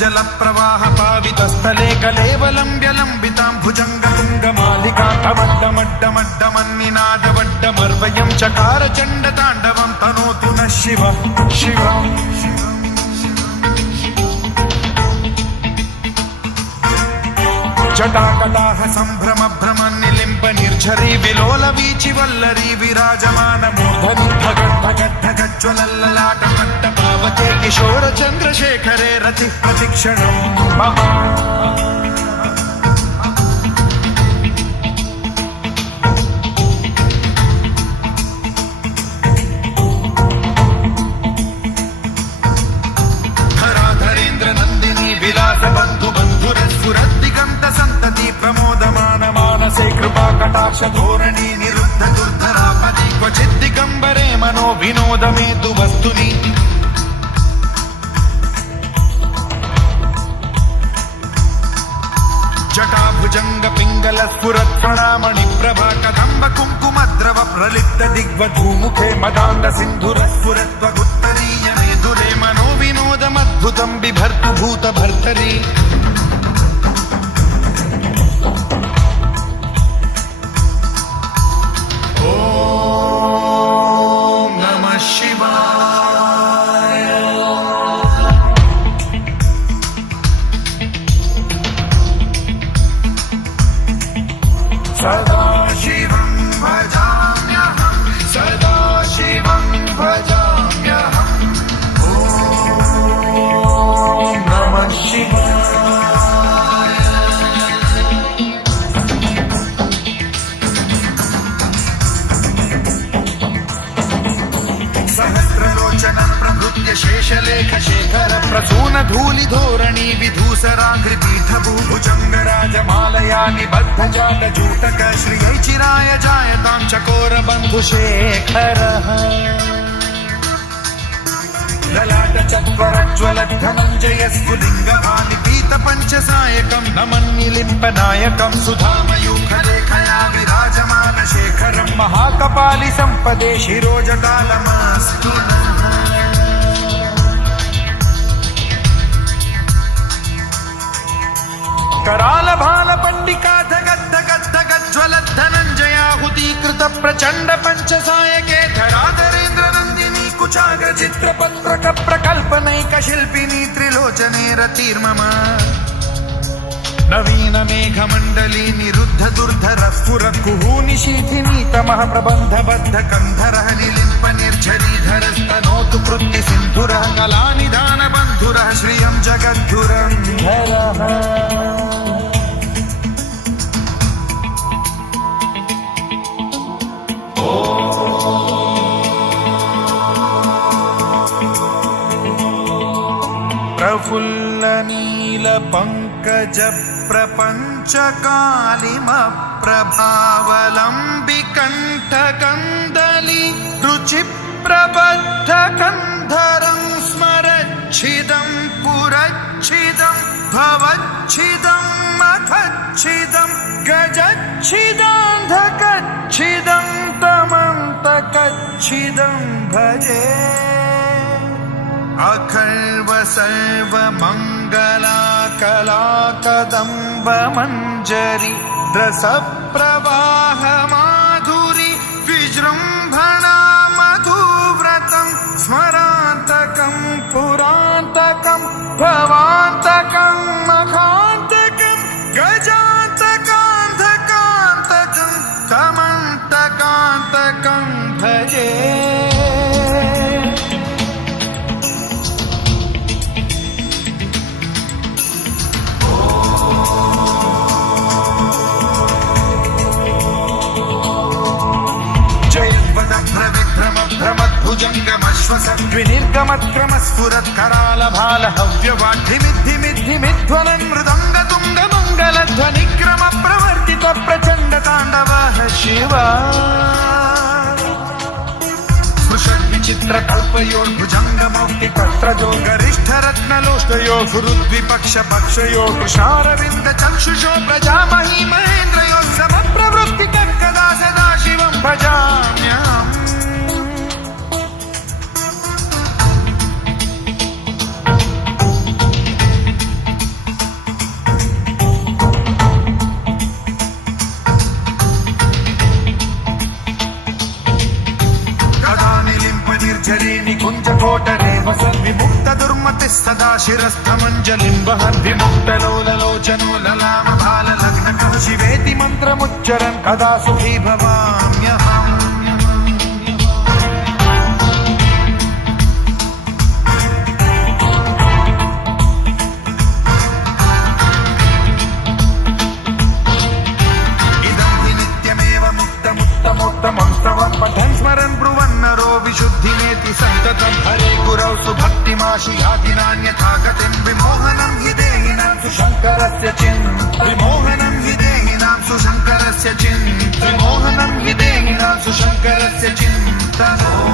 जल प्रवाह पावितस्थले कलेवलम्ब्य लम्बितां भुजङ्गतुङ्गमालिकान्तमड्डमड्डमड्डमन्निनादवड्डमर्वयं चकार चण्डताण्डवं तनोतु नः शिव शिव जटाकटाह सम्भ्रम भ्रम निलिम्ब निर्झरी विलोल वीचि वल्लरी विराजमान मूर्धनि भगत् भगत् भगज्ज्वलल्ललाट मट्ट पावते किशोर चन्द्रशेखरे रतिः प्रतिक्षणं मम धराधरेन्द्र नन्दिनी विलास बन्धु बन्धुरस्फुरद्दिगन्त सन्तति प्रमोदमान मानसे कृपा कटाक्ष धोरणी निरुद्ध दुर्धरापदि क्वचित् दिगम्बरे मनो विनोद मे तु वस्तुनि जटाभुजंग पिंगल स्फुरत् फणामणि प्रभा कदम्ब कुङ्कुमद्रव प्रलिप्त दिग्वधूमुखे मदान्ध सिन्धुर स्फुरत्वगुत्तरीय मेधुरे मनो विनोदमद्भुतं बिभर्तु भूत भर्तरि ॐ नमः शिवाय सदा शिवं भजाम्यहं सदा शिवं भजाम्यहम् ॐ नमः शिवाय सहस्रलोचनं प्रभृत्य शेषलेख शेखर प्रसून धूलि धोरणी विधूसराङ्घ्रिपीठभूभुजङ्गराजमालया निबद्ध जातजूटक श्रियै चिराय जायतां चकोर बन्धुशेखरः ललाट चत्वरज्ज्वलद्धनञ्जय स्फुलिङ्गभानिपीत पञ्चसायकं नमन्निलिम्पनायकं सुधामयूखलेखया विराजमान शेखरं महाकपालि सम्पदे शिरोजटालमस्तु नः कराल भाल पंडिका धगद् धगद् धगज्ज्वलद्धनञ्जयाहुतीकृत प्रचण्ड पञ्चसायके धराधरेन्द्र नन्दिनी कुचाग्र चित्रपत्रक प्रकल्पनैक शिल्पिनी त्रिलोचने रतिर्मम नवीन मेघमण्डली निरुद्ध दुर्धर स्फुर कुहूनिशीथिनी तमः प्रबन्धबद्ध कन्धरः निलिम्प निर्झरीधरस्तनोतु कृत्ति सिन्धुरः कलानिधान बन्धुरः श्रियं जगद्धुरन्धरः प्रफुल्ल नील पंकज प्रपंच कालिम प्रभावलंबि कंठ कंदली रुचि प्रबद्ध कंधरं स्मरच्छिदं पुरच्छिदं भवच्छिदं मखच्छिदं गजच्छिदान्धकच्छिदं तमन्तकच्छिदं भजे अखर्व सर्व मंगला कला कदम्ब मंजरी द्रस प्रवाह माधुरी विजृंभणा मधुव्रतं स्मरान्तकं पुरान्तकं भवान्तकं मखान्तकं गजान्तकान्धकान्तकं तमन्तकान्तकं भजे भ्रमद्विनिर्गमक्रमस्फुरत् कराल भाल हव्यवाढ्यमिद्धिमिद्धिमिध्वनं मृदङ्ग तुङ्ग मङ्गलध्वनिक्रम प्रवर्तित प्रचण्ड ताण्डवः शिव स्पृशद्विचित्र कल्पयोर्भुजङ्गमौक्तिकस्त्रजो गरिष्ठ रत्नलोष्टयो गुरुद्विपक्ष पक्षयो कृशारविन्द चक्षुषो प्रजामही महेन्द्रयो समप्रवृत्ति कदा सदा शिवं भजाम्यहम् शिरस्थमञ्जलिं वहन् विमुक्तलोललोचनो ललामभाललग्नकः शिवेति मन्त्रमुच्चरन् कदा सुखी भवाम्यहम् मुक्तमुत्तमोत्तमं पठन् स्मरन् ब्रुवन्नरो विशुद्धिमेति सन्ततं हरे गुरौ सुभक्तिमाशु याति नान्यथा गतिं विमोहनं हि देहिनां सुशङ्करस्य विमोहनं हि देहिनां सुशङ्करस्य विमोहनं हि देहिनां सुशङ्करस्य चिन्तनम्